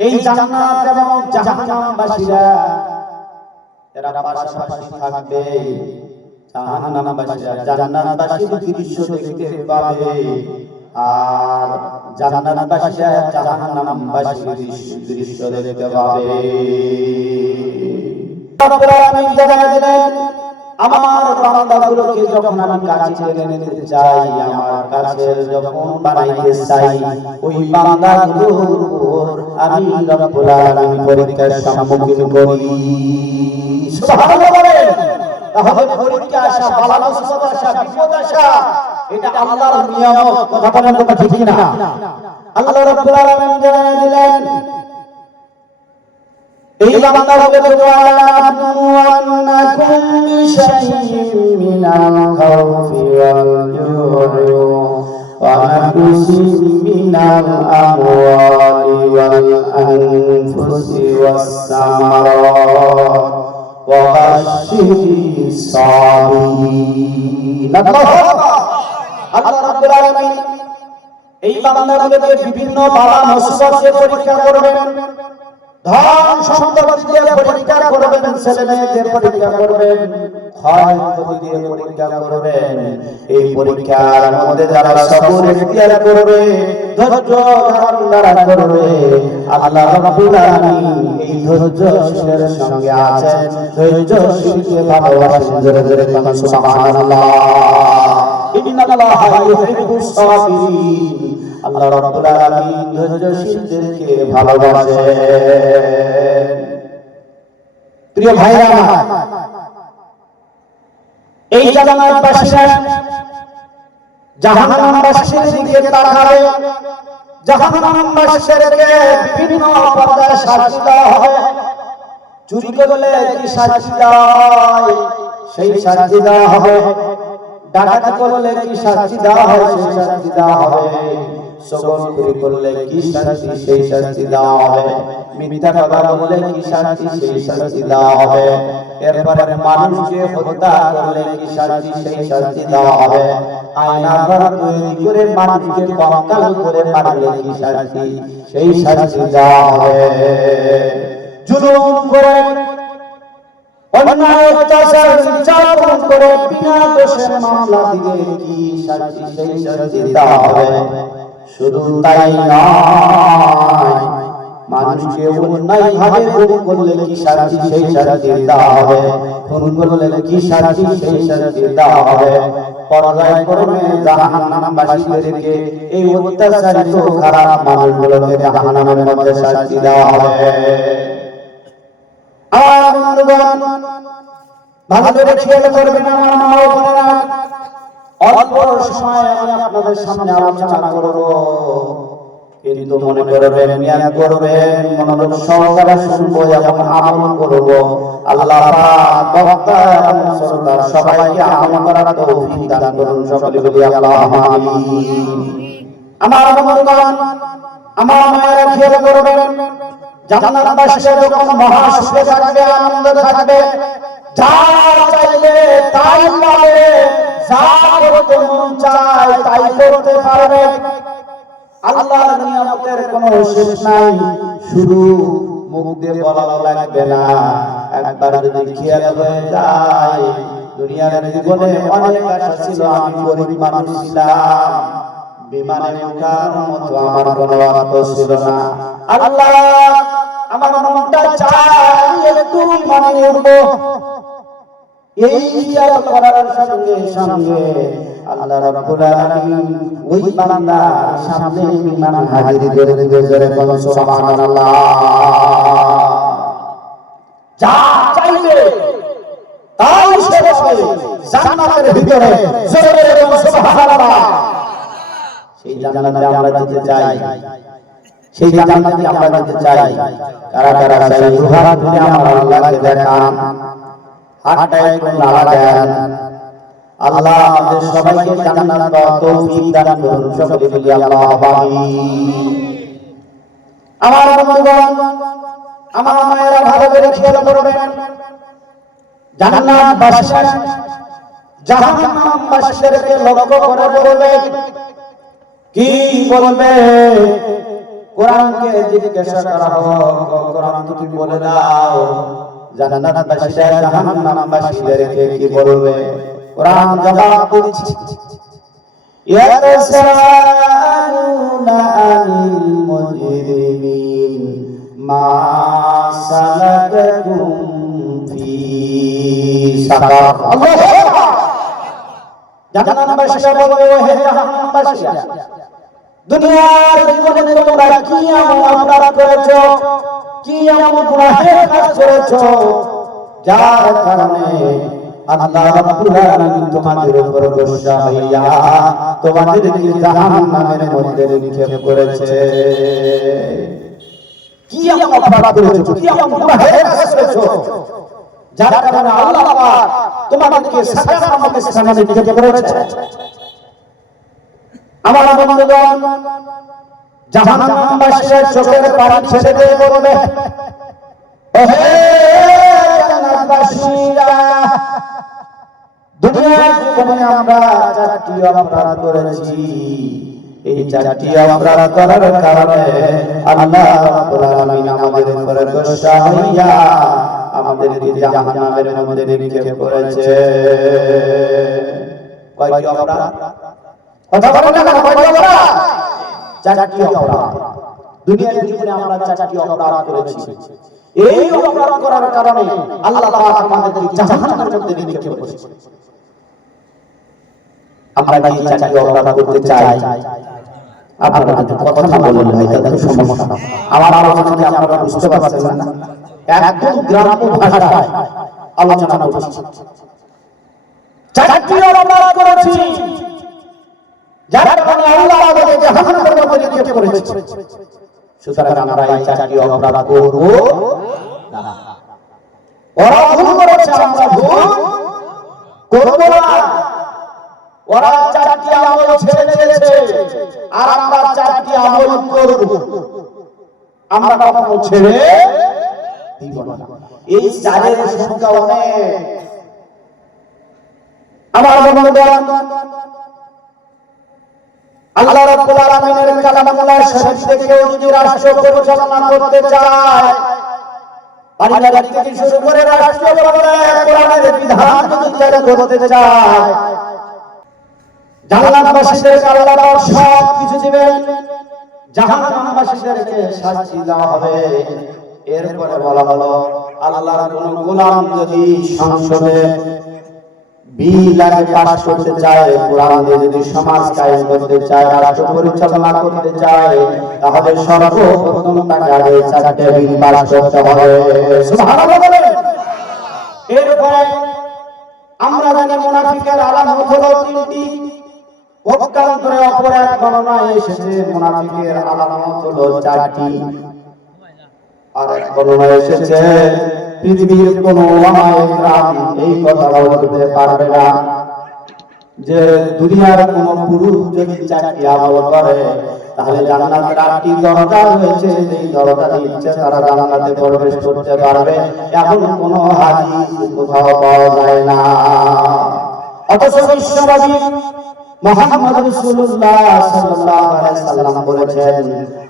এই জান্নাত এবং জাহান্নামবাসীরা এরা পাশাপাশি থাকবে। জাহান্নামবাসীরা জান্নাতবাসীর দৃশ্য দেখতে পাবে, আর জান্নাতবাসীরা জাহান্নামবাসীর দৃশ্য দেখতে পাবে। রব্বুল আলামিন জানালেন দিলেন, আমার বান্দাগুলোকে যখন আমি কাছে টেনে নিতে চাই, আমার কাছে যখন বানাইতে চাই, ওই বান্দাগুলোর উপর আমি রব্বুল আলামিন পরীক্ষার সম্মুখীন করি। সুবহানাল্লাহ বলেন। তাহলে পরীক্ষা আসা, বালা মুসিবত আসা, বিপদ আসা, এটা আল্লাহর নিয়ামত। কথা বলেন তো ঠিক না? আল্লাহ রাব্বুল আলামিন জানিয়ে দিলেন, এই বান্দাকে ওয়ালামু আন্নাকুম বিশাইইন মিনাল খাউফি ওয়াল জু'i ওয়া নাকসিন মিনাল আমওয়ালি ওয়াল আনফুসি ওয়াস সামারাত ওয়া বাশশিরিস সাবিরিন। আল্লাহ রাব্বুল আলামিন এই বান্দাকে বিভিন্ন বালা মুসিবতে পরীক্ষা করবেন, ধন সম্পত্তি দিয়ে পরীক্ষা করবেন, ছেলে মেয়েদের পরীক্ষা করবেন, ক্ষয় ক্ষতি দিয়ে পরীক্ষা করবেন। এই পরীক্ষার মধ্যে যারা সবর ইখতিয়ার করবে, ধৈর্য ধারণ করবে, আল্লাহ রাব্বুল আলামিন এই ধৈর্যশীলের সঙ্গে আছেন। ধৈর্যশীলকে ভালোবাসেন। জোরে জোরে বলুন সুবহানাল্লাহ। ইন্নাল্লাহা ইউহিব্বুস সাবিরিন। আল্লাহ রাব্বুল আলামিন ধৈর্যশীলদেরকে ভালোবাসেন। প্রিয় ভাইরা আমার, এই জান্নাতবাসীরা জাহান্নামবাসীর দিকে তাকাবে। জাহান্নামবাসীদেরকে বিভিন্ন পর্যায়ে শাস্তি দেওয়া হবে। চুরি করলে কি শাস্তি দেওয়া হয়, সেই শাস্তি দেওয়া হবে। ডাকাতি করলে কি শাস্তি দেওয়া হয়, সেই শাস্তি দেওয়া হবে। সকলপুরি করলে কি শাস্তি, সেই শাস্তি দেওয়া হবে। মিথ্যা কথা বললে কি শাস্তি, সেই শাস্তি দেওয়া হবে। এরপরে মানুষকে হত্যা করলে কি শাস্তি, সেই শাস্তি দেওয়া হবে। আয়না ঘর তৈরি করে মানুষকে কঙ্কাল করে মারলে কি শাস্তি, সেই শাস্তি দেওয়া হবে। জুলুম করে, অন্যায় অত্যাচার নির্যাতন করে বিনা দোষে মামলা দিলে কি শাস্তি, সেই শাস্তি দেওয়া হবে। শুধু তাই নয়, মানুষকে অন্যায় ভাবে খুন করলে কি শাস্তি, সেই শাস্তি দেওয়া হবে। খুন করলে কি শাস্তি, সেই শাস্তি দেওয়া হবে। পর্যায়ক্রমে জাহান্নামবাসীদেরকে, এই অত্যাচারিত খারাপ মানুষগুলোকে জাহান্নামের মধ্যে শাস্তি দেওয়া হবে। আর বন্ধুগণ, ভালো করে খেয়াল করবেন আমার মা ও বোনেরা, অল্প সময় আমি আপনাদের সামনে আলোচনা করব, কিন্তু মনে করবেন, নিয়ত করবেন, মনোযোগ সহকারে শুনবো এবং আমল করব। আল্লাহ পাক বক্তা এবং শ্রোতা সবাইকে আমল করার তৌফিক দান করুন। সকলে বলি আল্লাহুম্মা আমিন। আমার বন্ধুগণ, আমার মায়েরা খেয়াল করবেন, জান্নাতবাসীরা যখন মহাসুখে থাকবে, আনন্দে থাকবে, যা চাইবে তাই পাবে, যা করতে মন চায় তাই করতে পারবে। আল্লাহর নিয়ামতের কোনো শেষ নাই, শুধু মুখ দিয়ে বলা লাগবে না। একবার যদি খেয়াল হয়ে যায়, দুনিয়ার জীবনে অনেক আশা ছিল, আমি গরিব মানুষ ছিলাম, বিমানে ওঠার মতো আমার কোনো অর্থ ছিল না। আল্লাহ, আমার মনটা চায় একটু বিমানে উঠবো। এই খেয়াল করার সঙ্গে সঙ্গে আল্লাহ রাব্বুল আলামিন ওই বান্দার সামনে বিমান হাজির করে দিবে। জোরে বলুন সুবহানাল্লাহ। যা চাইবে তাই সে পাবে জান্নাতের ভিতরে। জোরে বলুন সুবহানাল্লাহ। সেই জান্নাতে আমরা যেতে চাই, সেই জান্নাতে আমরা যেতে চাই। কারা কারা চাই? দুহাত তুলে আমার আল্লাহকে দেখান, হাতটা একটু নাড়া দেন। আল্লাহ আমাদের সবাইকে জান্নাত পাওয়ার তৌফিক দান করুন। সকলে বলি আল্লাহুম্মা আমিন। আমার বন্ধুগণ, আমার মায়েরা ভালো করে খেয়াল করবেন, জান্নাতবাসীরা জাহান্নামবাসীদেরকে লক্ষ্য করে বলবে, কি বলবে? কোরআনকে জিজ্ঞাসা করা হোক, কোরআন তুমি বলে দাও জান্নাতবাসীরা জাহান্নামবাসীদেরকে কি বলবে? কোরআন জবাব দিচ্ছে, ইয়াতাসাআলুনা আনিল মুজরিমিন মা সালাকাকুম ফি সাকার। আল্লাহু আকবার। জাহান্নামবাসীরা বলবে, হে জাহান্নামবাসীরা, দুনিয়ার জীবনে তোমরা কি এমন অপরাধ করেছো, কি এমন গুনাহের কাজ করেছো যার কারণে আল্লাহ রাব্বুল আলামিন তোমাদের উপর গোসা হইয়া তোমাদেরকে জাহান্নামের মধ্যে নিক্ষেপ করেছে? কি এমন অপরাধ করেছো, কি এমন গুনাহের কাজ করেছো যার কারণে আল্লাহ পাক তোমাদেরকে সাকার নামক স্থানে নিক্ষেপ করেছে? আমার বন্ধুগণ, জাহান্নামবাসীরা চোখের পানি ছেড়ে দিয়ে বলবে, ওহে জান্নাতবাসীরা, দুনিয়ার জীবনে আমরা চারটি অপরাধ করেছি, এই চারটি অপরাধ করার কারণে আল্লাহ রাব্বুল আলামিন আমাদের উপরে গোসা হইয়া আমাদেরকে জাহান্নামের মধ্যে নিক্ষেপ করেছে। কয়টি অপরাধ? কথা বলেন না, কয়টি অপরাধ? চারটি অপরাধ। দুনিয়ার জীবনে আমরা চারটি অপরাধ করেছি, এই অপরাধ করার কারণে আল্লাহ পাক আমাদেরকে জাহান্নামের মধ্যে নিক্ষেপ করেছে। আমরা কি চারটি অপরাধ করতে চাই? আপনারা যদি কথা না বলেন ভাই, তাহলে সমস্যা। আমার আলোচনাকে আপনারা বুঝতে পারছেন না, একদম গ্রাম্য ভাষায় আলোচনা করছি। চারটি অপরাধ করেছি যার কারণে আল্লাহ আমাদেরকে জাহান্নামের মধ্যে নিক্ষেপ করেছে। সুতরাং আমরা এই চারটি অপরাধ করব না। ওরা ভুল করেছে, আমরা ভুল করব না। ওরা চারটি আমল ছেড়ে দিয়েছে আর আমরা চারটি আমল করব, আমরা কখনো ছেড়ে দিব না। এই চারের সংখ্যা অনেক। আমার বন্ধুগণ, আল্লাহ রাব্বুল আলামিনের কালামুল্লাহ শরীফ থেকে যদি রাষ্ট্র পরিচালনা করতে চায়, পারিবারিক থেকে শুরু করে রাষ্ট্রীয় পর্যায়ে কোরআনের বিধান যদি চালু করতে চায়, জাহান্নামবাসীদেরকে আল্লাহ পাক সব কিছু দিবেন, জাহান্নামবাসীদেরকে শাস্তি দেওয়া হবে। এরপরে বলা হলো, আল্লাহর কোন গোলাম যদি সংসদে বিল পাস করতে চায়, কোরআন দিয়ে যদি সমাজ কায়েম করতে চায়, রাষ্ট্র পরিচালনা করতে চায়, তাহলে সর্বপ্রথম তাকে আগে চারটি বিল পাস করতে হবে। সুবহানাল্লাহ বলেন। এরপরে আমরা জানি মুনাফিকের আলামত হলো তিনটি। পক্ষান্তরে অপর এক গণনায় এসেছে মুনাফিকের আলামত হলো চারটি। আর এক গণনায় এসেছে পৃথিবীর কোন ওলামায়ে কেরাম এই কথা বলতে পারবে না যে দুনিয়ার কোন পুরুষ যদি চারটি আমল করে তাহলে জান্নাতের 8টি দরজা রয়েছে, এই দরজা দিয়ে ইচ্ছে তারা জান্নাতে প্রবেশ করতে পারবে। এখন কোন হাদিস কোথাও পাওয়া যায় না। অথচ বিশ্বনবী মুহাম্মদ রাসূলুল্লাহ সাল্লাল্লাহু আলাইহি সাল্লাম বলেছেন,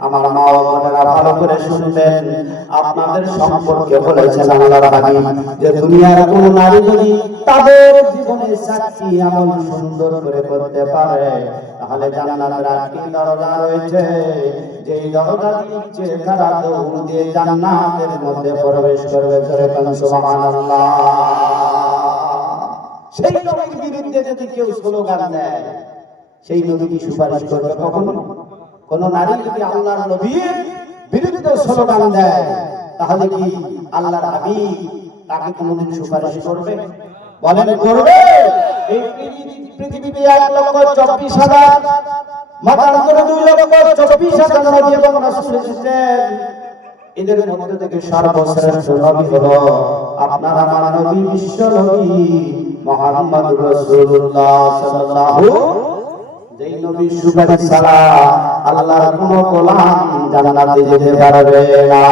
আমার মা ও বোনেরা ভালো করে শুনবেন, আপনাদের সম্পর্কে বলেছেন আল্লাহর হাবিব যে দুনিয়ার কোন নারী যদি তাদের জীবনে চারটি আমল সুন্দর করে করতে পারে তাহলে জান্নাতের 8টি দরজা রয়েছে, যেই দরজা দিয়ে তারা দৌড় দিয়ে জান্নাতের মধ্যে প্রবেশ করবে। সুবহানাল্লাহ। সেই নবীর বিরুদ্ধে যদি কেউ স্লোগান দেয়, সেই নবী কি সুপারিশ করবে কখনো? কোন নারী যদি আল্লাহর নবীর বিরুদ্ধে স্লোগান দেয় তাহলে কি আল্লাহর হাবিব তাকে কোনদিন সুপারিশ করবে? বলেন করবে? এই পৃথিবীতে 1,24,000 মতান্তরে 2,24,000 নবী এবং রাসূল এসেছেন। এদের মধ্যে থেকে সর্বশ্রেষ্ঠ নবী হলো আপনার আমার নবী, বিশ্ব নবী মুহাম্মদ রাসূলুল্লাহ সাল্লাল্লাহু। যেই নবীর সুপারিশ ছাড়া আল্লাহর কোন গোলাম জান্নাতে যেতে পারবে না।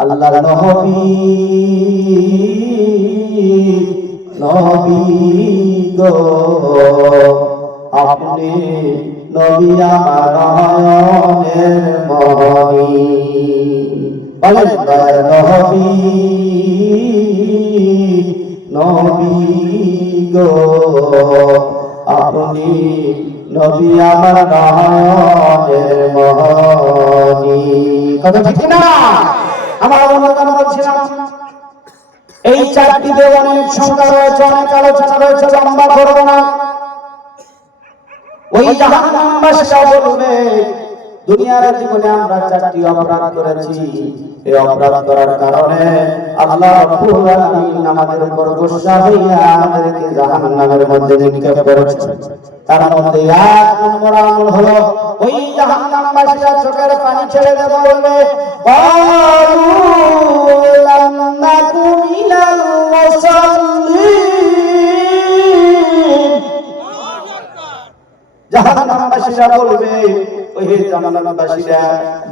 আল্লাহর নবী গো, আপনি নবী আমার নয়নের মনি বলেন দয়ার নবী নবী গো আপনি নবী আমার নয়নের মনি কথা ঠিক না আমার অনুদান বলছিলাম এই চারটি দেব অনেক সংখ্যা রয়েছে অনেক আলোচনা রয়েছে লম্বা করব না ওই জাহান্নামবাসীরা বলবে দুনিয়ার জীবনে আমরা চারটি অপরাধ করেছি এই অপরাধ করার কারণে আল্লাহ রাব্বুল আলামিন আমাদের উপর গোসা হইয়া আমাদেরকে জাহান্নামের মধ্যে নিক্ষেপ করেছেন তার মধ্যে এক নম্বর আমল হলো ওই জাহান্নামবাসীরা চোখের পানি ছেড়ে দেবে বলবে ক্বালু লাম নাকু মিনাল মুসাল্লিন জাহান্নামবাসীরা বলবে ওই জাহান্নামবাসীরা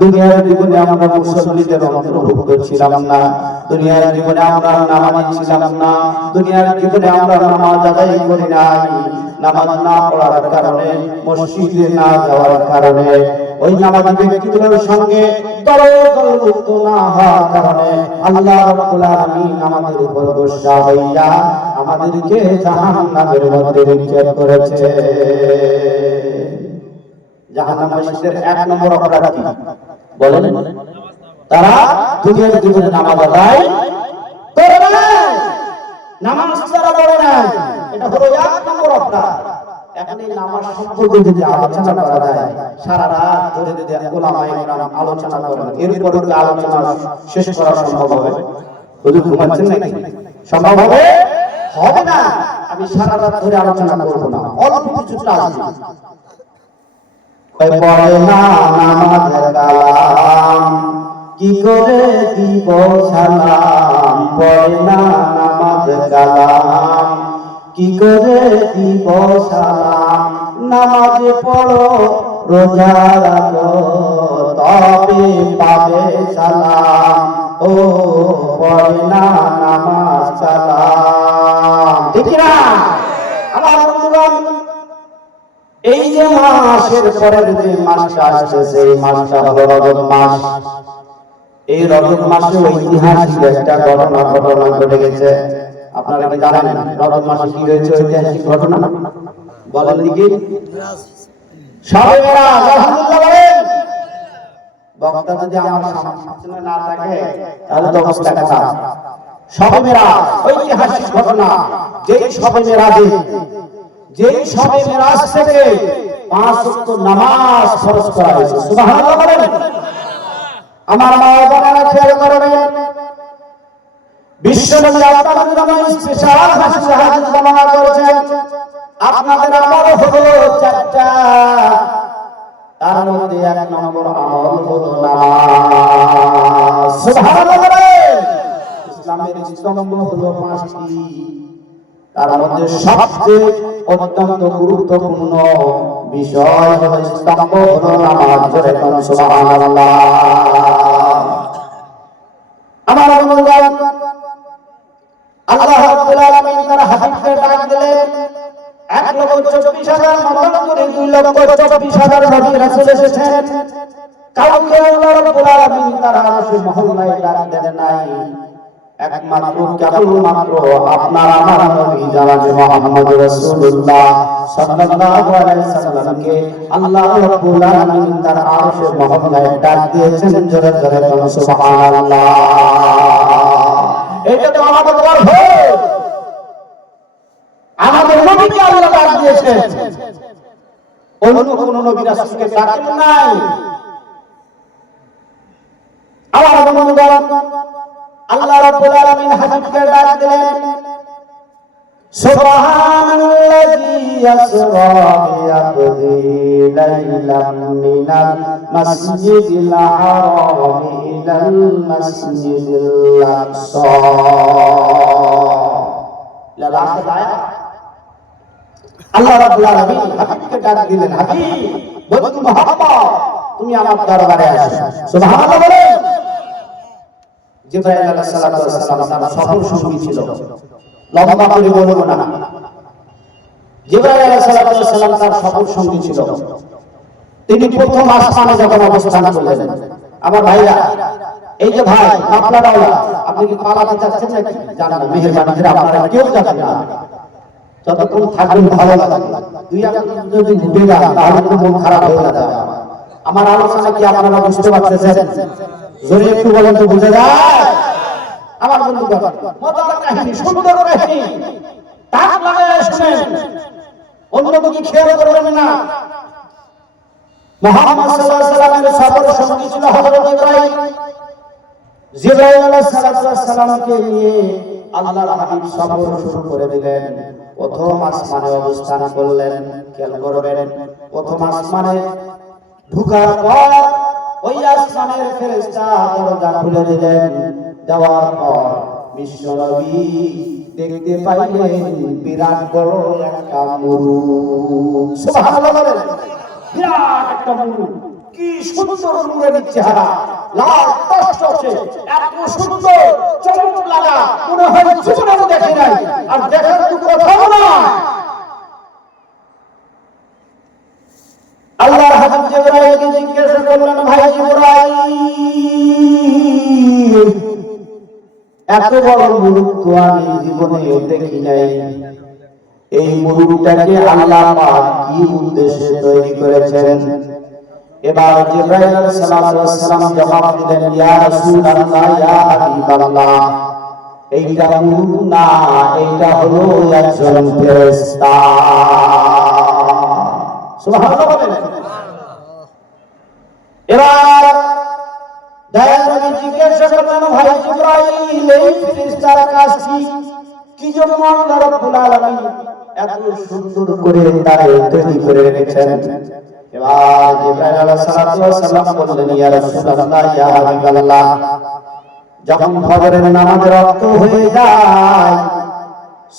দুনিয়ার জীবনে আমরা মুসল্লিদের অন্তর্ভুক্ত ছিলাম না দুনিয়ার জীবনে আমরা নামাজি ছিলাম না দুনিয়ার জীবনে আমরা নামাজ আদায় করি নাই নামাজ না পড়ার কারণে মসজিদে না যাওয়ার কারণে ওই নামাজি ব্যক্তিগুলোর সঙ্গে দলভুক্ত না হওয়ার কারণে আল্লাহ রাব্বুল আলামিন আমাদের উপর গোসা হইয়া আমাদেরকে জাহান্নামের মধ্যে নিক্ষেপ করেছে জাহান্নামবাসীদের এক নম্বর অপরাধ কি বলেন তারা দুনিয়ার জীবনে নামাজ আদায় করে না নামাজ তারা পড়ে না এটা হলো এক নম্বর অপরাধ এখন এই নামাজ সম্পর্কে যদি আলোচনা করা যায় সারা রাত ধরে যদি উলামায়ে কেরাম আলোচনা করেন এরপর কি আলোচনা শেষ করা সম্ভব হবে হুজুর ঘুমাচ্ছেন নাকি সম্ভব হবে হবে না আমি সারা রাত ধরে আলোচনা করব না অল্প কিছুটা আসবে পড়ে না নামাজের কালাম কি করে দিব সালাম পড়ে না নামাজের কালাম কি করে দিব সালাম নামাজে পড়ো রোজা রাখো তবে পাবে সালাম ও পড়ে না নামাজ কালাম ঠিক না আমার বন্ধুগণ এই যে মাসের পরের যে মাসটা আসছে এই মাসটা হলো রজব মাস এই রজব মাসে ঐতিহাসিক একটা ঘটনা ঘটে গেছে আপনারা কি জানেন রজব মাসে কি হয়েছে ঐতিহাসিক ঘটনা বলেন দেখি শবে মেরাজ আলহামদুলিল্লাহ বলেন বক্তা যদি আমার সামনে না থাকে তাহলে তো অবস্থা খারাপ শবে মেরাজ ঐতিহাসিক ঘটনা যেই শবে মেরাজে যেই শবে মেরাজ থেকে 5 ওয়াক্ত নামাজ ফরজ করা হয়েছে সুবহানাল্লাহ বলেন আমার মা বোনেরা খেয়াল করবেন বিশ্বনবী আপনাদের জন্য স্পেশাল হাদিস বর্ণনা করেছেন আপনাদের আমল হলো চারটা তার মধ্যে এক নম্বর আমল হলো নামাজ সুবহানাল্লাহ বলেন ইসলামের স্তম্ভ হলো 5টি তার মধ্যে সবচেয়ে অত্যন্ত গুরুত্বপূর্ণ বিষয় হলো স্তম্ভ হলো নামাজ জোরে কোন সুবহানাল্লাহ আমার বন্ধুগণ আল্লাহ রাব্বুল আলামিন তার হাবিবকে ডাক দিলেন 1,24,000 মত করে 2,24,000 নবী রাসূল এসেছেন কাউকে আল্লাহ রাব্বুল আলামিন তার আরশে মহল্লায় ডাক দেন নাই একমাত্র কেবলমাত্র আপনার আমার নবী জনাব মুহাম্মদ রাসূলুল্লাহ সাল্লাল্লাহু আলাইহি সাল্লামকে আল্লাহ রাব্বুল আলামিন তার আরশে মহল্লায় ডাক দিয়েছেন জোরে জোরে বলুন সুবহানাল্লাহ এটা তো আমাদের গর্ব আমাদের নবীকে আল্লাহ ডাক দিয়েছেন অন্য কোন নবী রাসূলকে ডাকেন নাই আমার বন্ধুগণ আল্লাহ রাব্বুল আলামিন হাবিবকে ডাক দিলেন সুবহানাল্লাযী ইয়াসরা বিআবদি লাইলাম মিনাল মাসজিদিল হারাম ইলাল মাসজিদিল আকসা লালাহ আয়াত আল্লাহ রাব্বুল আলামিন হাবিবকে ডাক দিলেন হাবিব বন্ধু মুহাম্মদ তুমি আমার দরবারে আসো সুবহানাল্লাহ বলেন জিবরাইল আলাইহিস সালাম তার সফর সঙ্গী ছিল লম্বা করে বলবো না জিবরাইল আলাইহিস সালাম তার সফর সঙ্গী ছিল তিনি প্রথম আসমানে যখন অবস্থান করলেন, আমার ভাইরা, এই যে ভাই আপনারা, আপনি কি পালাতে চাচ্ছেন নাকি? জানেন না, মেহেরবানি করে আপনারা কেউ যাবেন না, যতক্ষণ থাকবেন ভালো লাগবে। দুই এক যদি ঘুরে যান তাহলে তো মন খারাপ হয়ে যাবে। আমার আলোচনা কি আপনারা বুঝতে পারতেছেন? জোরে একটু বলেন তো, বুঝে যায়? আমার বন্ধু মজার কাহিনী, সুন্দর কাহিনী, তাক লাগায় শুনেন, অন্যদিকে খেয়াল করবেন না। মুহাম্মদ সাল্লাল্লাহু আলাইহি ওয়াসাল্লামের সফর সঙ্গী ছিল হযরত ইব্রাহিম। জিবরাইল আলাইহিস সালামকে নিয়ে আল্লাহর হাবিব সফর শুরু করে দিলেন। প্রথম আসমানে অবস্থান করলেন। খেয়াল করবেন, প্রথম আসমানে ঢোকার পর ওই আসমানের ফেরেশতা দরজা খুলে দিলেন। দেওয়ার পর বিশ্ব নবী দেখতে পাইলেন বিরাট বড় একটা মরু। সুবহানাল্লাহ বলেন, বিরাট একটা মরু। কি সুন্দর নূরের চেহারা, লাল টকটকে, এত সুন্দর চমক লাগা, মনে হয় জীবনেও দেখি নাই। আর দেখার তো কথাও না। আল্লাহর হাবিব জিবরাইলকে জিজ্ঞাসা করলেন, ভাই জিবরাইল, এত বড় মুলুক তো আমি জীবনে দেখি নাই। এই মুলুকটাকে আল্লাহ পাক কি উদ্দেশ্যে তৈরি করেছেন? এবার জিবরাইল আলাইহিস সালাম জবাব দিলেন, ইয়া রাসূলুল্লাহ, ইয়া হাবিবাল্লাহ, এইটা মুলুক না, এইটা হলো একজন ফেরেশতা। সুবহানাল্লাহ বলেন। এবার দয়াল নবী জিজ্ঞাসা করলেন, ভাই জিবরাইল, এই ফেরেশতার কাজ কি জন্য আল্লাহ রাব্বুল আলামিন এত সুন্দর করে তারে তৈরি করে রেখেছেন? এবার জিবরাইল আলাইহিস সালাম বললেন, ইয়া রাসূলুল্লাহ, ইয়া হাবিবাল্লাহ, যখন ফজরের নামাজের ওয়াক্ত হয়ে যায়,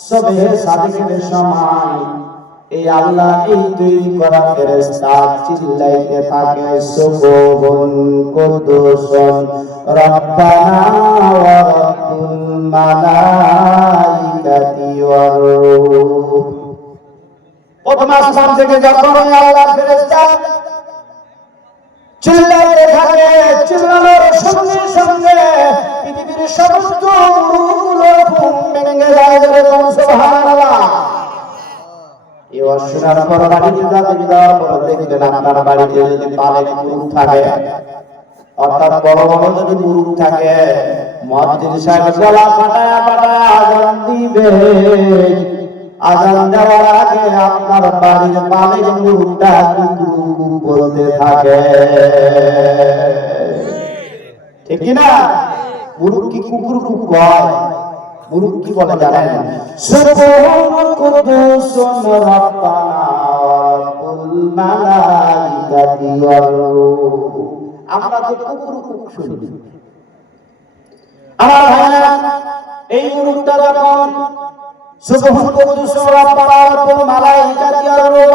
সুবহে সাদিকের সময় এই আল্লাহ এই তৈরি করা ফেরেশতা চিল্লাইতে থাকে, সুবহান কুদুসুন রব্বানা ওয়া রাব্বুল মালাইকাতি ওয়ার রূহ। প্রথম আসমান থেকে যখন আল্লাহর ফেরেশতা চিল্লাইতে থাকে, চিল্লানোর সঙ্গে সঙ্গে পৃথিবীর সমস্ত রূহগুলো ঘুম ভেঙে যায়। সুবহানাল্লাহ। এই অশোনার পর বাড়িতে যাওয়ার পর দেখলেন আপনার বাড়িতে যদি পালে মুরুগ থাকে, অর্থাৎ বড় বড় যদি মুরুগ থাকে, মুয়াজ্জিন সাহেব গলা ফাটায়া ফাটায়া আযান দিবে। আযান দেওয়ার আগে আপনার বাড়ির পালে মুরুগটা কুকু বলতে থাকে, ঠিক কি না? মুরুগ কি কুকুর কুকু হয়? মুরুগ কি বলে জানেন? সুবহান কুদুসুন রব্বানা ওয়াল মালাইকাতি ওয়ার রূহ। আমরা তো কুকুর কুকু শুনি। আমার ভাইরা, এই মুরুগটা যখন সুবহান কুদুসুন রব্বানা ওয়াল মালাইকাতি ওয়ার রূহ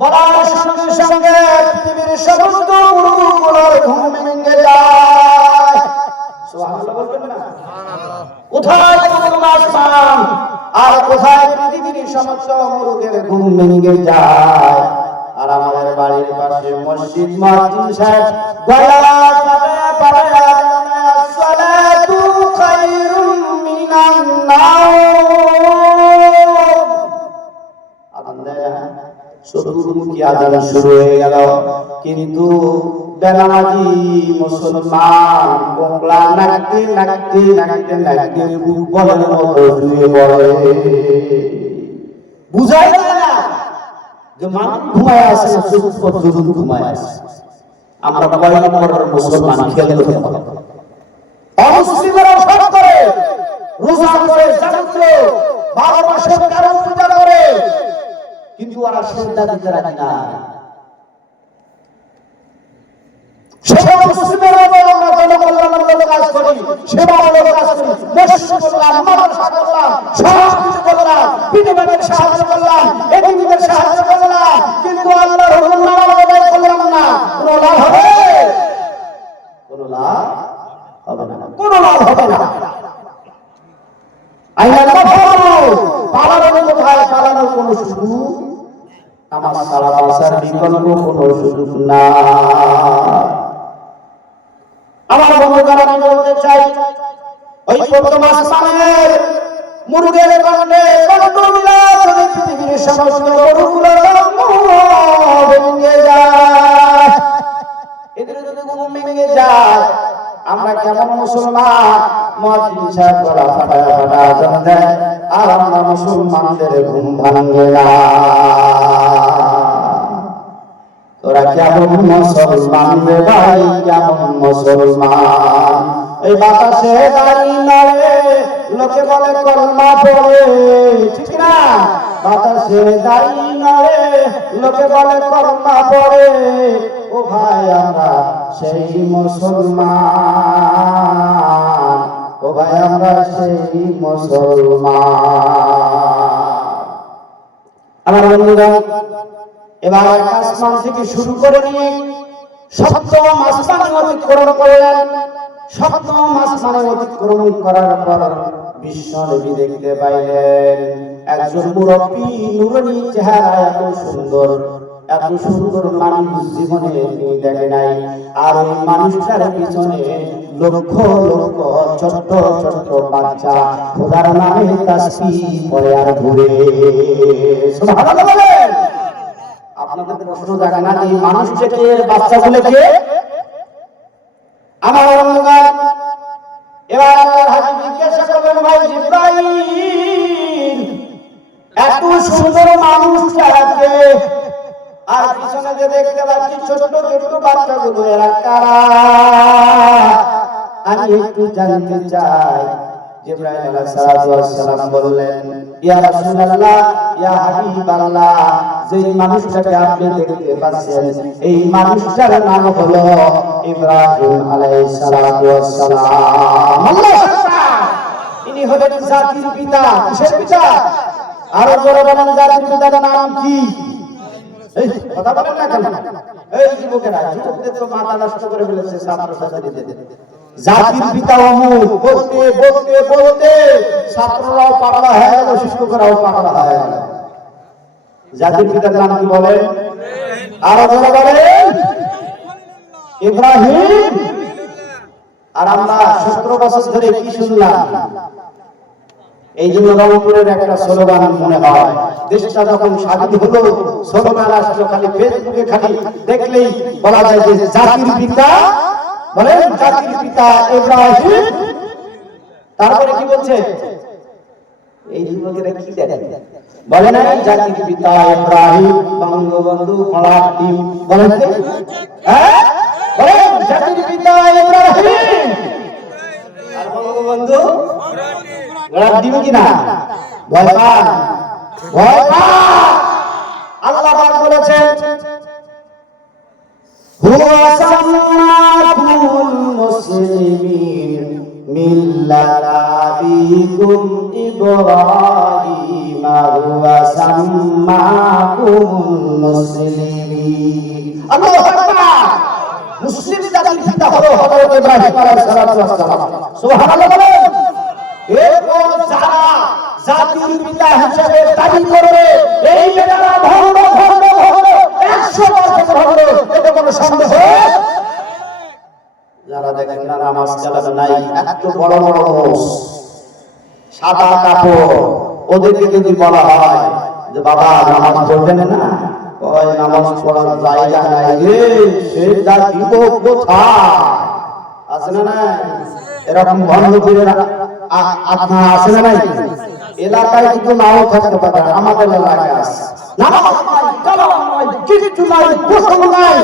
বলার সঙ্গে সঙ্গে পৃথিবীর সমস্ত মুরুগগুলোর ঘুম ভেঙে যায়। সুবহানাল্লাহ বলবেন না? কোথায় প্রথম আসমান আর কোথায় পৃথিবীর সমস্ত মুরুগের ঘুম ভেঙে যায়। আর আমাদের বাড়ির পাশে মসজিদ, মুয়াজ্জিন সাহেব গলা ফাটায়া ফাটায়া সালাতু খায়রুম মিনান নাওম আযান দেয়। চতুর্মুখী আযান শুরু হয়ে গেল, কিন্তু বেনামাজি মুসলমান গোংলা নাচতে নাচতে নাচতে নাচতে ফুটবলের মতো শুয়ে পড়ে। বুঝাই যায় না যে মানুষ ঘুমায় আছে না চতুর্থ ঘুমায় আছে। আমরা কয় নম্বরের মুসলমান খেয়াল করতে হবে। অমুসলিমরা সব করে, রোজা করে, জাকাত করে, 12 মাসের কারণ পূজা করে, কিন্তু ওরা সেজদা দিতে রাজি না। সেবা মুসলিমেরা আমরা জনকল্যাণমূলক কাজ করি, সেবামূলক কাজ করি, মসজিদ করলাম, মাদ্রাসা করলাম, সব কিছু করলাম, বিধবাদের সাহায্য করলাম, এতিমদের সাহায্য করলাম, কিন্তু আল্লাহর হুকুম আদায় করলাম না। কোনো লাভ হবে? কোনো লাভ হবে না, কোনো লাভ হবে না। আইনা পালানোর কোথায়? পালানোর কোনো সুযোগ? নামাজ ছাড়া, বাসার বিকল্প কোনো সুযোগ না। আমার বন্ধুগণ, আমি বলতে চাই, ওই প্রথম আসমানের মুরগের কণ্ঠে কণ্ঠ মিলায় যদি পৃথিবীর সমস্ত গরুগুলো ভেঙে যায়, এদের যদি ঘুম ভেঙে যায়, আমরা কেমন মুসলমান? মুয়াজ্জিন সাহেব গলা ফাটায় ফাটায় আযান দেয়, আর আমরা মুসলমানদের ঘুম ভাঙে না। তোরা কেমন মুসলমান রে ভাই, কেমন মুসলমান? এই বাতাসে দাঁড়ি নাড়ে, লোকে বলে কলমা পড়ে, ঠিক না? বাতাসে দাঁড়ি নাড়ে, লোকে বলে কলমা পড়ে। ও ভাই আমরা সেই মুসলমান, ও ভাই আমরা সেই মুসলমান। আমার বন্ধুরা, এবার আসমান থেকে শুরু করে নিয়ে সপ্তম আসমানে অতিক্রম করলেন। সপ্তম আসমানে অতিক্রম করার পর বিশ্ব নবী দেখতে পাইলেন একজন মুরব্বী, নুরানি চেহারা, এত সুন্দর মানুষ জীবনে তিনি দেখে নাই। আর ওই মানুষটার পিছনে লক্ষ লক্ষ ছোট্ট ছোট্ট বাচ্চা খোদার নামে তাসবিহ পড়ে আর ঘুরে। সুবহানাল্লাহ বলেন। আপনাদের প্রশ্ন জাগে না, এই মানুষটাকে, বাচ্চাগুলোকে? আমার বন্ধুগণ, এবার আল্লাহর হাবিব জিজ্ঞাসা করলেন, ভাই জিবরাইল, এত সুন্দর মানুষটাকে আর পিছনে যে দেখতে পাচ্ছি ছোট ছোট বাচ্চাগুলো, এরা কারা? আমি একটু জানতে চাই। জিবরাইল আলাইহিস সালাম বললেন, ইয়া রাসূলুল্লাহ, ইয়া হাবিবাল্লাহ, যেই মানুষটাকে আপনি দেখতে পাচ্ছেন, এই মানুষটার নাম হলো ইব্রাহিম আলাইহিস সালাম। আল্লাহু আকবার। ইনি হলেন জাতির পিতা। কিসের পিতা? আরো জোরে বলেন, জাতির পিতার নাম কি? এই কথা বলেন না কেন? এই যুবকেরা, যুবকদের তো মাথা নষ্ট করে ফেলেছে ছাত্রছাত্রীদের। জাতির পিতা অমুক বলতে বলতে বলতে ছাত্ররাও পাগলা হয়ে গেল, শিক্ষকরাও পাগলা হয়ে গেল। জাতির পিতার নাম কি বলেন? আরো জোরে বলেন, ইব্রাহিম। আর আমরা 17 বছর ধরে কি শুনলাম? এই জন্য রংপুরের একটা স্লোগান মনে হয়, দেশটা যখন স্বাধীন হলো স্লোগান আসলো খালি ফেসবুকে, খালি দেখলেই বলা যায় যে জাতির পিতা, বলেন জাতির পিতা ইব্রাহিম। তারপরে কি বলছে? এই যুবকেরা কি দেখে বলে না, জাতির পিতা ইব্রাহিম, বঙ্গবন্ধু ঘোড়ার ডিম, বলেন হ্যাঁ, বলেন জাতির পিতা ইব্রাহিম আর বঙ্গবন্ধু ঘোড়ার ডিম কিনা? ভয় পান, ভয় পান। আল্লাহ পাক বলেছেন, হুয়া সাম্মাকুমুল মুসলিমিন মিল্লাতা আবিকুম ইব্রাহিম হুয়া সাম্মাকুমুল মুসলিমিন। আল্লাহু আকবার। মুসলিম জাতির পিতা হলো হযরত ইব্রাহিম আলাইহিস সালাম। সুবহানাল্লাহ বলেন। এরপর যারা জাতির পিতা হিসেবে দাবি করবে, এই বেটারা ভণ্ড ভণ্ড ভণ্ড, 100% ভণ্ড, এতে কোনো সন্দেহ। যারা দেখেন না নামাজ কালাম নাই, এত বড় বড় হোস, সাদা কাপড়, ওদেরকে যদি বলা হয় যে বাবা নামাজ পড়বেন না, ওই নামাজ পড়ার জায়গা নাই রে, সে যা দিব কোথায়? আছে না নাই? এরকম ভণ্ড পীরেরা আপনার আছে না নাই? এলাকায় কিন্তু নাও থাকতে পারে, আমাদের এলাকায় আছে। নামাজ নাই, কালাম নাই, কিছু নাই, গোসল নাই,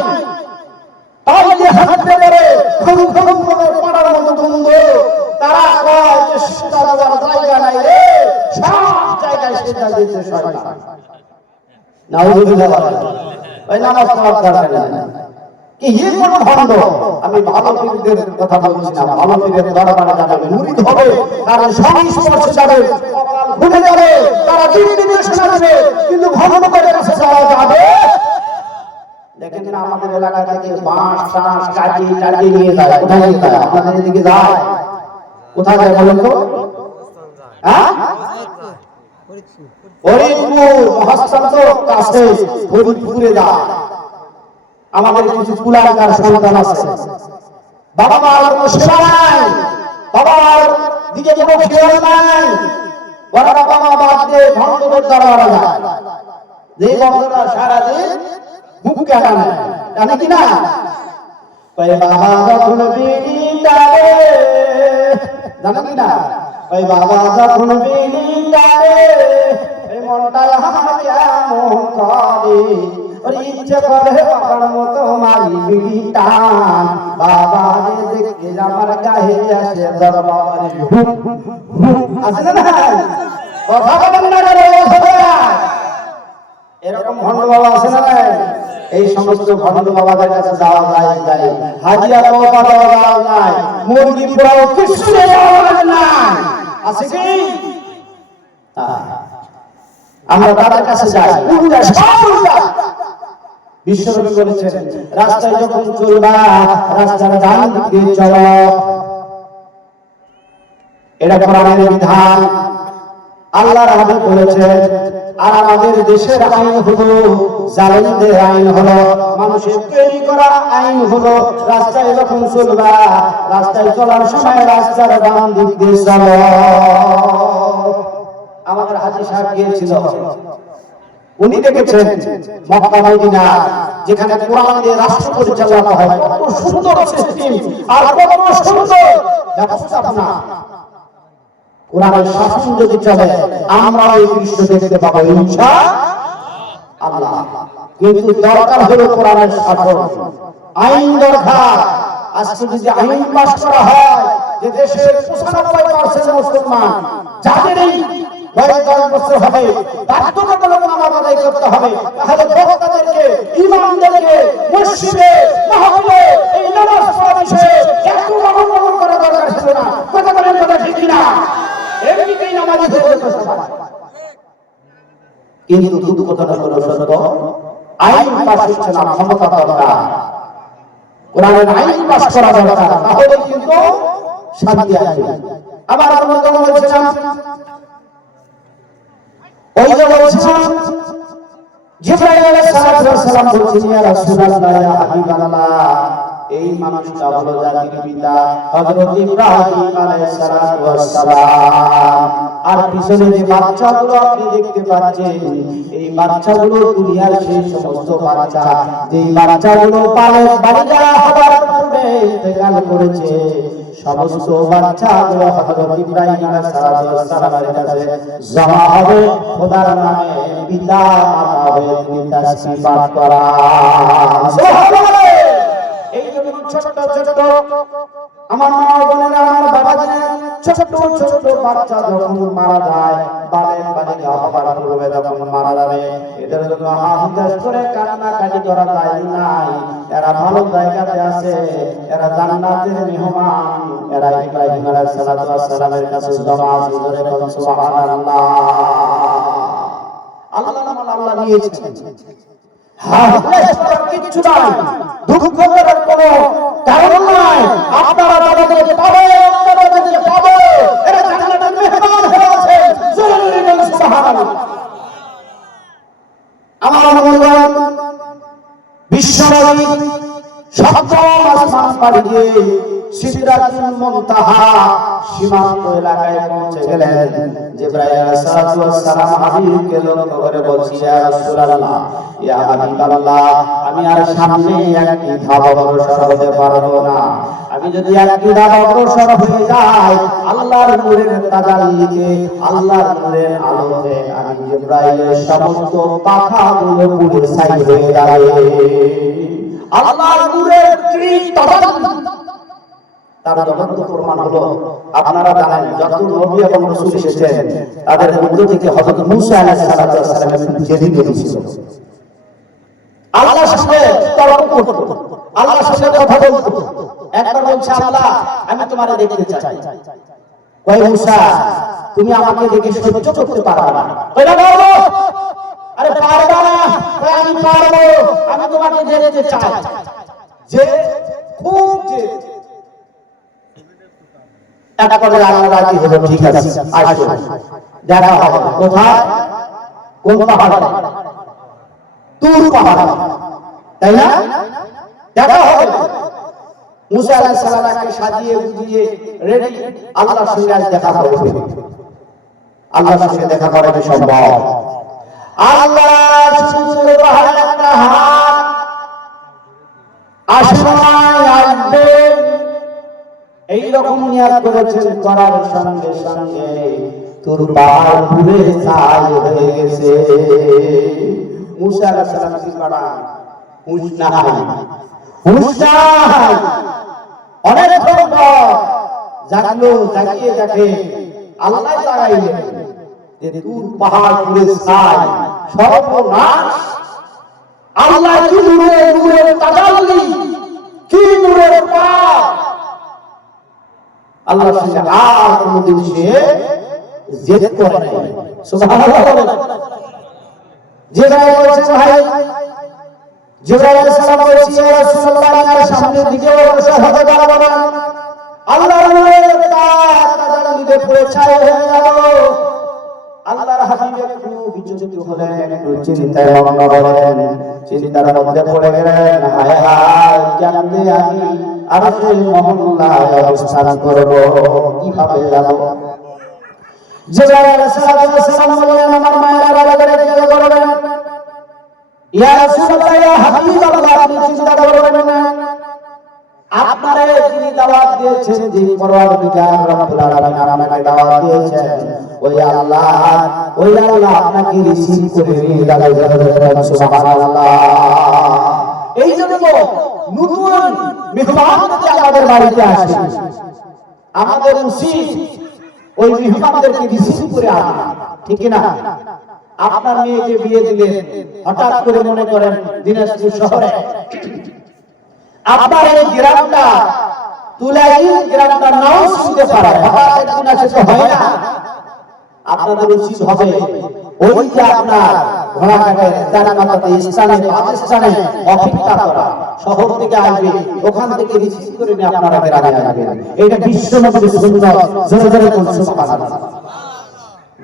তাই যে হাঁটতে পারে খুব খুব করে পড়ার মতো বন্ধ। তারা কয় যে সিজদা দেওয়ার জায়গা নাই রে, সব জায়গায় সিজদা দিতে শয়তান। নাউযুবিল্লাহ বলেন। ওই নামাজ পড়ার দরকার নেই। কি হে কোন ভণ্ড? আমি ভালো পীরদের কথা বলছি না, ভালো পীরের দরবারে যাবে, মুরিদ হবে, কারণ সংস্পর্শে যাবে, কপাল খুলে যাবে, তারা দিন নির্দেশনা দেবে, কিন্তু ভণ্ড করে কাছে যাওয়া যাবে। দেখেন না আমাদের এলাকা থেকে বাঁশ টাঁশ কাটি টাটি নিয়ে যায়, কোথায় নিয়ে যায়? আপনাদের এদিকে যায়, কোথায় যায় বলেন তো? হ্যাঁ, ফরিদপুর, মহাস্থান তো কাছে, ফরিদপুরে যায়। আমাদের কিছু কুলাঙ্গার সন্তান আছে, বাবা মার কোনো সেবা নাই, বাবার দিকে কোনো খেয়াল নাই, ওরা বাবা মা বাদ দিয়ে ভণ্ডদের দ্বারা ওরা যায়, যে ভণ্ডরা সারাদিন মুখ কাটা নেয়, জানে কিনা? ওই বাবা যখন বিড়ি টানে, জানে কিনা? ওই বাবা যখন বিড়ি টানে, এই মনটা আমার কেমন করে, ওর ইচ্ছে করে বাবার মতো মারি বিড়ি টান, বাবারে দেখে আমার গায়ে আসে দরবারে আছে না? কথা বলেন না রে, এরকম ভণ্ড বাবা আছে না? এই সমস্ত ভণ্ড বাবাদের কাছে যাওয়া যায় যায়, হাজিয়া বাবা দেওয়া যায়, মুরগি পোড়াও কিছু দেওয়া নাই, আছে কি? আমরা তাদের কাছে যাই, উল্টা সব উল্টা। বিশ্বনবী বলেছেন, রাস্তায় যখন চলবা রাস্তার ডান দিকে চলো, এটা কোরআনের বিধান, আল্লাহর হাবিব বলেছেন। আর আমাদের দেশের আইন হলো, জালেমদের আইন হলো, মানুষের তৈরি করা আইন হলো, রাস্তায় যখন চলবা রাস্তায় চলার সময় রাস্তার ডান দিক দিয়ে চলো। আমাদের হাজী সাহেব গিয়েছিল, উনি দেখেছেন মক্কা মদিনা যেখানে কোরআন দিয়ে রাষ্ট্র পরিচালনা হয়, কত সুন্দর সিস্টেম আর কত সুন্দর ব্যবস্থাপনা। কোরআনের শাসন যদি চলে আমরা এই দৃশ্য দেখতে পাবো ইনশাআল্লাহ। কিন্তু দরকার হলো কোরআনের শাসন, আইন দরকার। আজকে যদি আইন পাস করা হয় যে দেশের ৯৫% মুসলমান, যাদের এই ১০ বছর হবে বাধ্যতামূলক নামাজ আদায় করতে হবে, তাহলে বক্তাদেরকে, ইমামদেরকে মসজিদে মাহফিলে এই নামাজ পড়া বিষয়ে এত গণনা করা দরকার ছিল না। কথা বলেন, কথা ঠিক কিনা? এমনিতেই নামাজ হয়ে যেত সবাই। কিন্তু দুটো কথাটা হলো সত্য, আইন পাস হচ্ছে না, ক্ষমতা দরকার, কোরআনের আইন পাস করা দরকার, তাহলে কিন্তু শান্তি আসবে। আবার আমরা বলছিলাম, ওই যে বলছিলাম জিবরাইল আলাইহিস সালাম বলছেন, ইয়া রাসূলুল্লাহ, ইয়া হাবিবাল্লাহ, এই মানুষটা হলো জাতির পিতা হযরত ইব্রাহিম আলাইহিস সালাম। আর পিছনে যে বাচ্চাগুলো আপনি দেখতে পাচ্ছেন, এই বাচ্চাগুলো দুনিয়ার সেই সমস্ত বাচ্চা, যে বাচ্চাগুলো পালক বালিকা হবার পূর্বে ইন্তেকাল করেছে, সমস্ত বাচ্চাগুলো হযরত ইব্রাহিম আলাইহিস সালামের কাছে জমা হবে, খোদার নামে পিতা মাতা হয়ে তিনি তাসবিহ পাঠ করা। সুবহানাল্লাহ। এই জন্য ছোট ছোট আমার মা বোনেরা, আমার বাবা জানেন, ছোট ছোট বাচ্চা যখন মারা যায়, বালের বালিকা হবার পূর্বে যখন মারা যাবে, এদের জন্য হাহাকার করে কান্নাকাটি করা যায় নাই। এরা ভালো জায়গাতে আছে, এরা জান্নাতের মেহমান, এরা ইব্রাহিম আলাইহিস সালামের কাছে জমা আছে। সুবহানাল্লাহ। আল্লাহ নাম আল্লাহ নিয়েছেন, কিছু নাই, দুঃখ করার কোনো কারণ নাই। আপনারা তাদেরকে পাবে, তাদেরকে পাবে, এরা জান্নাতের মেহমান হয়ে আছে। সুবহানাল্লাহ। আমার বন্ধুগণ, বিশ্বনবী সপ্তম আসমান পাড়ি দিয়ে সিদরাতুল মুনতাহা সীমান্ত এলাকায় পৌঁছে গেলেন। জিবরাইল আলাইহিস সালাম হাবিবকে লক্ষ্য করে বলছি, ইয়া রাসূলুল্লাহ, ইয়া হাবিবাল্লাহ, আমি আর সামনে একটি ধাপ অগ্রসর হতে পারবো না। আমি যদি একটি ধাপ অগ্রসর হয়ে যাই, আল্লাহর নূরের তাজাল্লিতে, আল্লাহর নূরের আলোতে আমি জিবরাইলের সমস্ত পাখাগুলো পুড়ে ছাই হয়ে যাবে। আল্লাহর নূরের তাজাল্লি, তার জ্বলন্ত প্রমাণ হলো, আপনারা জানেন যত নবী এবং রাসূল এসেছেন তাদের মধ্য থেকে হযরত মূসা আলাইহিস সালাম যেদিন এসেছিল, আল্লাহর সাথে তর্ক করত, আল্লাহর সাথে কথা বলতো। একবার বলছে, আল্লাহ আমি তোমারে দেখতে চাই। কই মূসা, তুমি আমাকে দেখে সহ্য করতে পারবা না? কইরা বলো, আরে পারবা না? কই আমি পারবো, আমি তোমাকে দেখতে চাই। যে খুব যে একটা করে আল্লাহ রাজি হলো, ঠিক আছে আসো, দেখা হবে। কোথায়? কোন পাহাড়ে? তুর পাহাড়ে, তাই না? দেখা হবে। মুসা আলাইহিস সালামকে সাজিয়ে গুজিয়ে রেডি, আল্লাহর সঙ্গে আজ দেখা হবে। আল্লাহর সঙ্গে দেখা করা কি সম্ভব? আল্লাহ সুন্দর পাহাড় একটা হাত আসমানে আসবে এইরকম নিয়াত করেছেন, করার সঙ্গে সঙ্গে তোর পাহাড় পুড়ে ছাই হয়ে গেছে। মুসা আলাইহিস সালাম কি করা হুঁশ নাই, অনেকক্ষণ পর জাগলো, জাগিয়ে দেখে আল্লাহ লাগাইলেন যে দূর পাহাড় পুড়ে ছাই, সর্বনাশ। আল্লাহ কি নূরের তাজাল্লি, কি নূরের পাপ। আল্লাহর সঙ্গে আর কোনদিন সে জেদ করে নাই। সুবহানাল্লাহ। জিবরাইল বলেছেন, ভাই জিবরাইল আলাইহিস সালাম বলেছেন, ইয়া রাসূলুল্লাহ আমার সামনের দিকে অগ্রসর হতে পারবো না। আল্লাহর নূরের তাজাল্লিতে পুড়ে ছাই হয়ে গেল। আল্লাহর হাবিব একটু বিচলিত হলেন, একটু চিন্তায় মগ্ন হলেন, চিন্তার মধ্যে পড়ে গেলেন, হায় হায় কেমনে আমি আরশের মহল্লায় অবস্থান করব, কিভাবে যাব? জিবরাইল আলাইহিস সালাম বললেন, আমার মায়ের বাবাকে ডেকে বললেন, ইয়া রাসূলুল্লাহ ইয়া হাবিবাল্লাহ আপনি চিন্তা করবেন না, আপনারে যিনি দাওয়াত দিয়েছেন, যিনি পরওয়ারদিগার রব্বুল আলামিন আমাকে দাওয়াত দিয়েছেন, ওই আল্লাহ আপনাকে রিসিভ করে নিয়ে যাবেন। সুবহানাল্লাহ। এই জন্য নতুন মেহমান যদি আমাদের বাড়িতে আসে, আমাদের উচিত ওই মেহমানদেরকে রিসিভ করে আনা, ঠিক না? আপনার মেয়েকে বিয়ে দিলেন, হঠাৎ করে মনে করেন দিনাজপুর শহরে আপনার এই গ্রামটা তুলাইল গ্রামটা নাও শুনতে পারে, হঠাৎ একদিন আসে তো হয় না। আপনাদের উচিত হবে ওই যে আপনার ঘোড়াঘাটে জানামাতাতে স্থানে পাকিস্তানে অপেক্ষা করা, শহর থেকে আসবে, ওখান থেকে রিসিভ করে নিয়ে আপনারা গ্রামে আসবেন। এটা বিশ্বনবীর সুন্নাত। জোরে জোরে বলুন সুবহানাল্লাহ।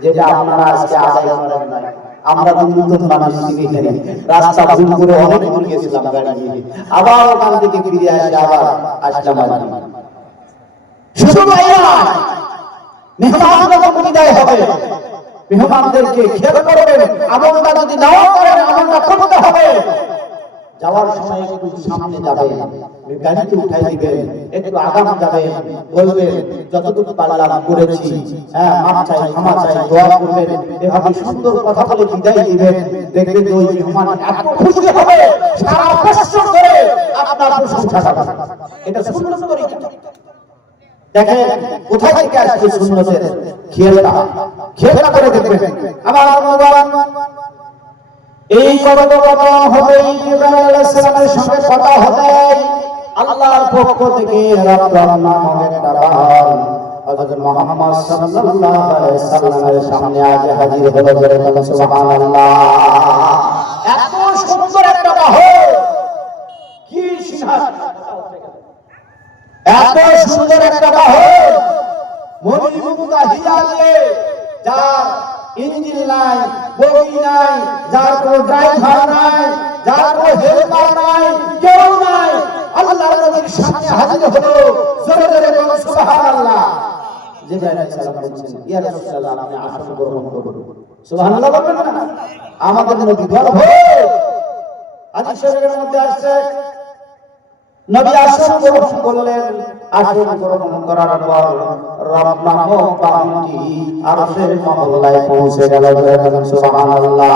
যেটা আপনারা আজকে আদায় করেন নাই। আমরা নতুন মানুষ চিনি নেই, রাস্তা ভুল করে অনেক দূর গেছিলাম গাড়ি নিয়ে, আবার ওখান থেকে ফিরে আসে, আবার আসলাম বাড়ি। শুধু মেহমান যখন বিদায় হবে, মেহমানদেরকে খেয়াল করবেন, আমলটা যদি নাও করেন আমলটা করতে হবে। যাওয়ার সময় একটু সামনে যাবে, গাড়িতে উঠাই দিবেন, একটু আগাম যাবে, বলবেন যতটুকু পারলাম করেছি, হ্যাঁ মাপ চাই, ক্ষমা চাই, দোয়া করবেন, এভাবে সুন্দর কথা বলে বিদায় দিবেন। দেখবেন ওই মেহমান এত খুশি হবে, সারা বছর ধরে আপনার প্রশংসা করবে। এটা সুন্নাত তরিকা। দেখেন কোথায় থেকে আসছে সুন্নতের খেয়ালটা করে দেখবেন। আমার ভগবান এই কথোপকথন হবে, জিবরাইল আলাইহিস সালামের সঙ্গে কথা হবে, আল্লাহর পক্ষ থেকে রাব্বুল নামক একটা বাহন হযরত মুহাম্মদ সাল্লাল্লাহু আলাইহি সাল্লামের সামনে আজ হাজির হলো। বলেন সুবহানাল্লাহ। এত সুন্দর একটা বাহন, কি সিংহাসন, এত সুন্দর একটা বাহন, মনিমুক্তা হীরা দিয়ে, যার ইঞ্জিন নাই, বগি নাই, যার কোনো ড্রাইভার নাই, যার কোনো হেল্পার নাই, কেউ নাই, আল্লাহর নবীর সামনে হাজির হলো। জোরে জোরে বলুন সুবহানাল্লাহ। জিবরাইল আলাইহিস সালাম বলেন, ইয়া রাসূলুল্লাহ আপনি আসন গ্রহণ করুন। সুবহানাল্লাহ বলবেন না? আমাদের নবী গর্ব। হাদিস শরীফের মধ্যে আসছে, নবী আসন গ্রহণ করলেন, আসন গ্রহণ করার পর রব নামক বাহনটি আরশের মহল্লায় পৌঁছে গেল। সুবহানাল্লাহ।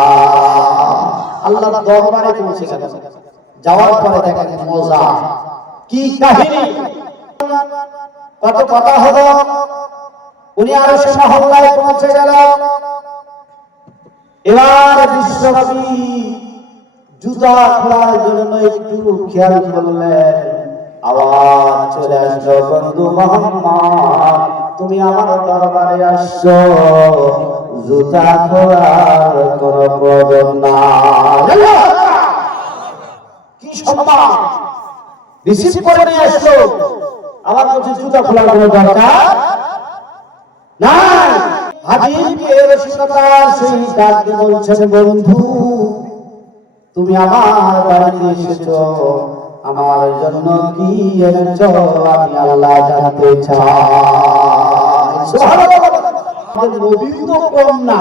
আল্লাহর দরবারে পৌঁছে গেল। যাওয়ার পরে দেখেন মজা, কি কাহিনী, কত কথা হলো। উনি আরশের মহল্লায় পৌঁছে গেল। এবার বিশ্বনবী জুতা খোলার জন্য একটু খেয়াল করলেন, আওয়াজ চলে আসলো, বন্ধু মুহাম্মদ তুমি আমার দরবারে আসছো, জুতা খোলার কোনো প্রয়োজন নাই। কি সম্মান, রিসিভ করে নিয়ে আসলো, আমার কাছে জুতা খোলার কোনো দরকার নাই। হাবিবকে রসুলুল্লাহ সেই ডাক দিয়ে বলছেন, বন্ধু তুমি আমার বাড়িতে এসেছো, আমার জন্য কি এনেছো আমি আল্লাহ জানতে চাই। সুবহানাল্লাহ। আমাদের নবী তো কম না,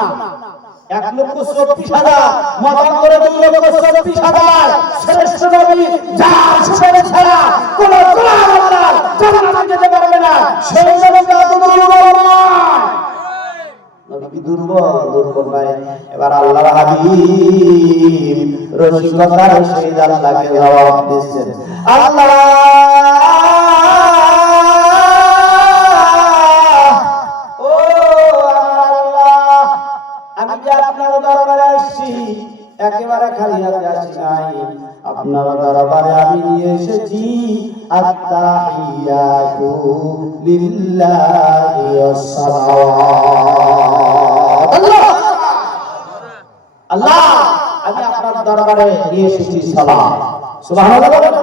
1,24,000 মতান্তরে 2,24,000 শ্রেষ্ঠ নবী যার সুপারিশ ছাড়া কোন গোলাম আল্লাহ জান্নাতে যেতে পারবে না, সেই নবী এত দুর্বল নয়। নবী কি দুর্বল নয়। এবার আল্লাহর হাবিব রসিকতার সহিত আল্লাহকে জবাব দিচ্ছেন, আল্লাহ একেবারে খালি হাতে আসি নাই, আপনার দরবারে আমি নিয়ে এসেছি আত্তাহিয়াতু লিল্লাহি ওয়াসসালাওয়াত। আল্লাহ আল্লাহ আমি আপনার দরবারে নিয়ে এসেছি সালাম। সুবহানাল্লাহ।